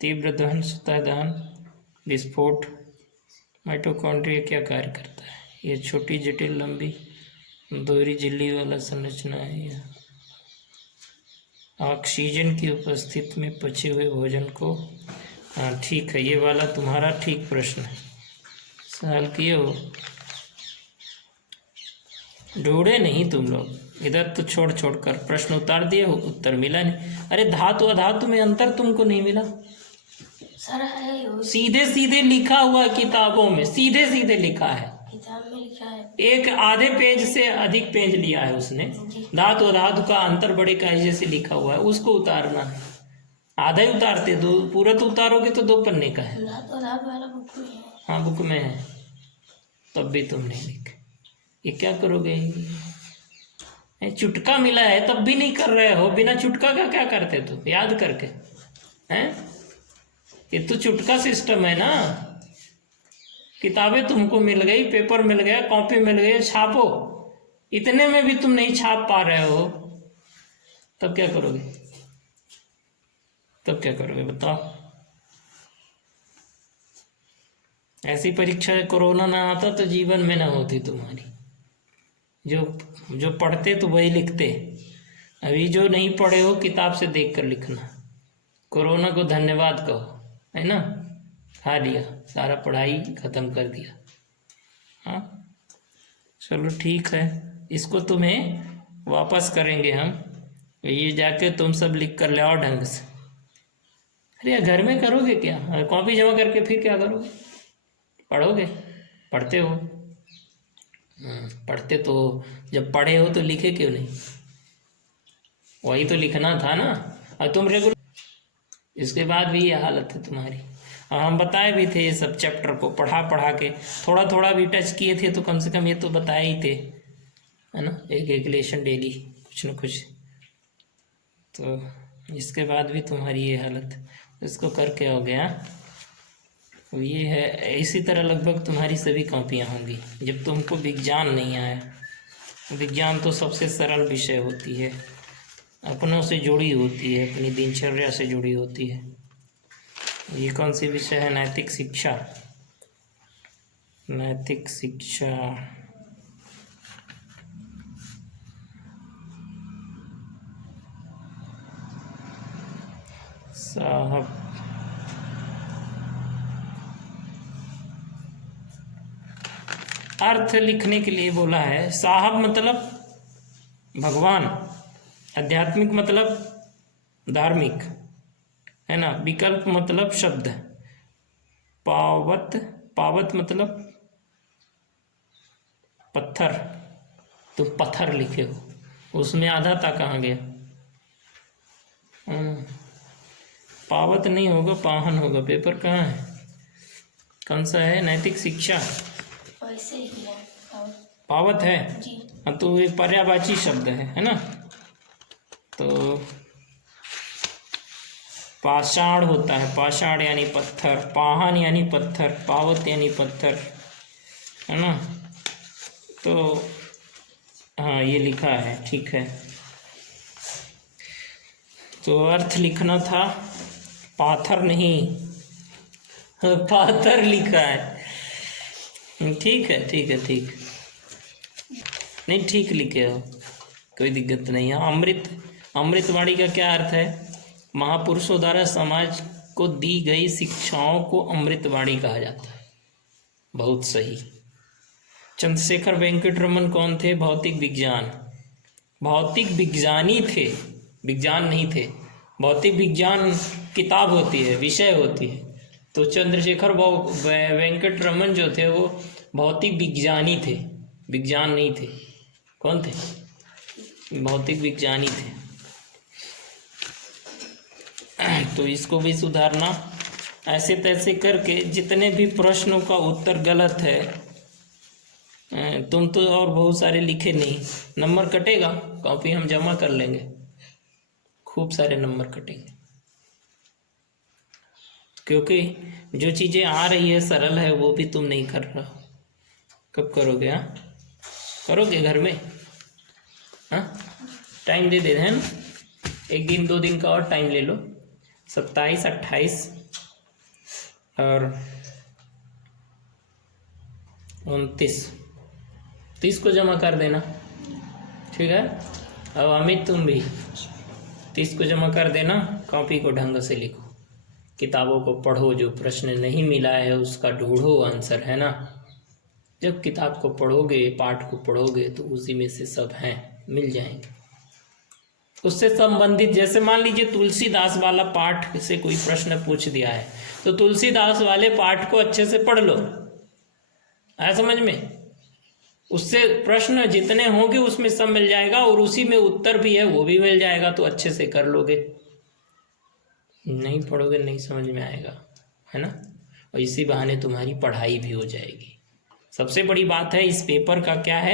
तीव्र दहन, स्वतः दहन, विस्फोट। माइटोकॉन्ड्रिया क्या कार्य करता है? ये छोटी जटिल लंबी दोहरी झिल्ली वाला संरचना है। यह ऑक्सीजन की उपस्थिति में पचे हुए भोजन को, हाँ ठीक है, ये वाला तुम्हारा ठीक प्रश्न है, सवाल किए हो। ढूंढे नहीं तुम लोग, इधर तो छोड़ छोड़ कर प्रश्न उतार दिए हो, उत्तर मिला नहीं। अरे धातु अधातु में अंतर तुमको नहीं मिला? सर है सीधे सीधे लिखा हुआ है किताबों में, सीधे सीधे लिखा है, किताब में लिखा है। एक आधे पेज से अधिक पेज लिया है उसने। धातु अधातु का अंतर बड़े कायदे से लिखा हुआ है, उसको उतारना है। आधा ही उतारते, दो पूरा तो उतारोगे तो 2 पन्ने का है। धातु अधातु वाला बुक में है। हाँ बुक में है, तब भी तुम नहीं लिखे। ये क्या करोगे? चुटका मिला है तब भी नहीं कर रहे हो। बिना चुटका का क्या करते तुम याद करके? हैं, ये तो चुटका सिस्टम है ना। किताबें तुमको मिल गई, पेपर मिल गया, कॉपी मिल गई, छापो। इतने में भी तुम नहीं छाप पा रहे हो, तब क्या करोगे? तब क्या करोगे बताओ? ऐसी परीक्षा कोरोना ना आता तो जीवन में ना होती तुम्हारी। जो पढ़ते तो वही लिखते। अभी जो नहीं पढ़े हो किताब से देख कर लिखना। कोरोना को धन्यवाद कहो, है ना, खा लिया, सारा पढ़ाई खत्म कर दिया। हाँ चलो ठीक है, इसको तुम्हें वापस करेंगे हम। ये जाके तुम सब लिख कर ले आओ ढंग से। अरे घर में करोगे क्या? कॉपी जमा करके फिर क्या करोगे? पढ़ोगे? पढ़ते हो? पढ़ते तो जब पढ़े हो तो लिखे क्यों नहीं? वही तो लिखना था ना। और तुम रेगुलर, इसके बाद भी ये हालत है तुम्हारी। और हम बताए भी थे ये सब चैप्टर को, पढ़ा पढ़ा के थोड़ा थोड़ा भी टच किए थे तो कम से कम ये तो बताए ही थे, है ना, एक लेसन डेली कुछ न कुछ। तो इसके बाद भी तुम्हारी ये हालत, इसको करके हो गया। तो ये है, इसी तरह लगभग तुम्हारी सभी कॉपियाँ होंगी जब तुमको विज्ञान नहीं आया। विज्ञान तो सबसे सरल विषय होती है, अपनों से जुड़ी होती है, अपनी दिनचर्या से जुड़ी होती है। ये कौन सी विषय है? नैतिक शिक्षा। नैतिक शिक्षा साहब, अर्थ लिखने के लिए बोला है। साहब मतलब भगवान, आध्यात्मिक मतलब धार्मिक, है ना। विकल्प मतलब शब्द, पावत, पावत मतलब पत्थर, तो पत्थर लिखे हो, उसमें आधा था कहाँ गया? पावत नहीं होगा, पाहन होगा। पेपर कहाँ है? कौन सा है? नैतिक शिक्षा वैसे ही है, पावत है जी। हाँ, तो ये पर्यायवाची शब्द है ना। तो पाषाण होता है, पाषाण यानी पत्थर, पाहन यानी पत्थर, पावत यानी पत्थर, है ना। तो हाँ ये लिखा है, ठीक है। तो अर्थ लिखना था, पाथर नहीं, पाथर लिखा है। ठीक है ठीक है, ठीक नहीं, ठीक लिखे हो, कोई दिक्कत नहीं है। अमृत, अमृतवाणी का क्या अर्थ है? महापुरुषों द्वारा समाज को दी गई शिक्षाओं को अमृतवाणी कहा जाता है। बहुत सही। चंद्रशेखर वेंकट रमन कौन थे? भौतिक विज्ञान, भौतिक विज्ञानी थे, विज्ञान नहीं थे। भौतिक विज्ञान किताब होती है, विषय होती है। तो चंद्रशेखर वेंकट रमन जो थे वो भौतिक विज्ञानी थे, विज्ञान नहीं थे। कौन थे? भौतिक विज्ञानी थे। तो इसको भी सुधारना। ऐसे तैसे करके जितने भी प्रश्नों का उत्तर गलत है, तुम तो और बहुत सारे लिखे नहीं, नंबर कटेगा, कॉपी हम जमा कर लेंगे, खूब सारे नंबर कटेंगे। क्योंकि जो चीज़ें आ रही है सरल है वो भी तुम नहीं कर रहे हो। कब करोगे? हाँ करोगे घर में? हाँ टाइम दे दे हैं ना, 1 दिन 2 दिन का और टाइम ले लो। 27, 28, और 29 30 को जमा कर देना, ठीक है। अब अमित तुम भी 30 को जमा कर देना। कॉपी को ढंग से लिखो, किताबों को पढ़ो, जो प्रश्न नहीं मिला है उसका ढूंढो आंसर, है ना। जब किताब को पढ़ोगे, पाठ को पढ़ोगे, तो उसी में से सब हैं, मिल जाएंगे। उससे संबंधित, जैसे मान लीजिए तुलसीदास वाला पाठ से कोई प्रश्न पूछ दिया है, तो तुलसीदास वाले पाठ को अच्छे से पढ़ लो, आया समझ में। उससे प्रश्न जितने होंगे उसमें सब मिल जाएगा, और उसी में उत्तर भी है वो भी मिल जाएगा, तो अच्छे से कर लोगे। नहीं पढ़ोगे नहीं समझ में आएगा, है ना। और इसी बहाने तुम्हारी पढ़ाई भी हो जाएगी। सबसे बड़ी बात है इस पेपर का क्या है